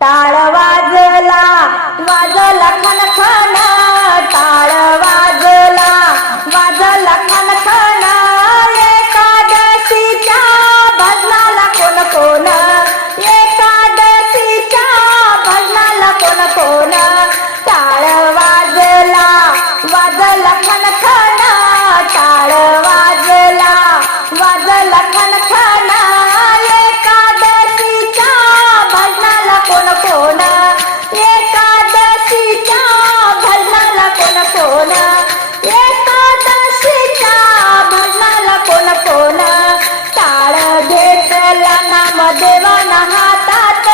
टाळ वाज देवाना हातात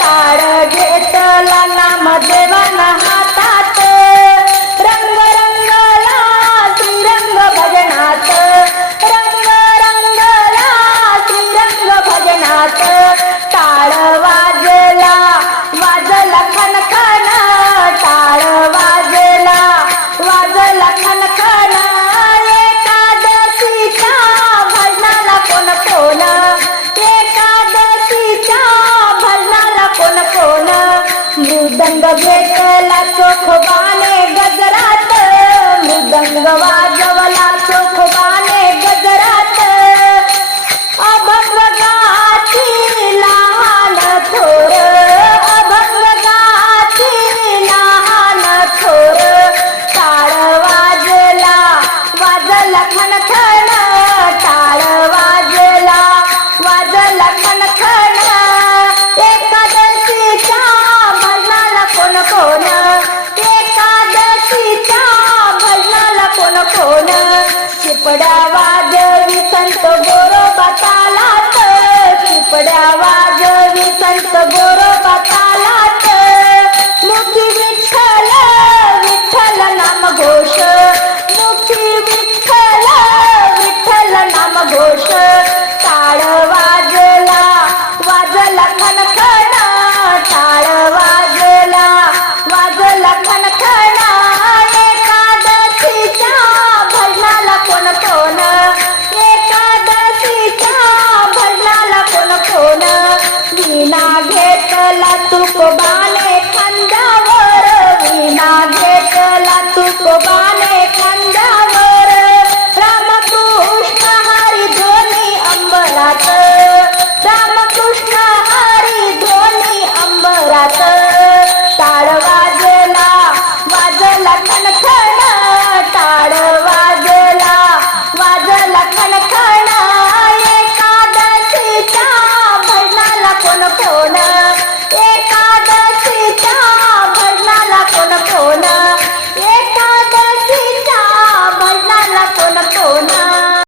ताळ घेतला नामदेव मृदंग घेतला चोख बाने गजरात मृदंग वाज चिपड्या वाजवी संत गोरोबा तालात चिपड्या 我吧。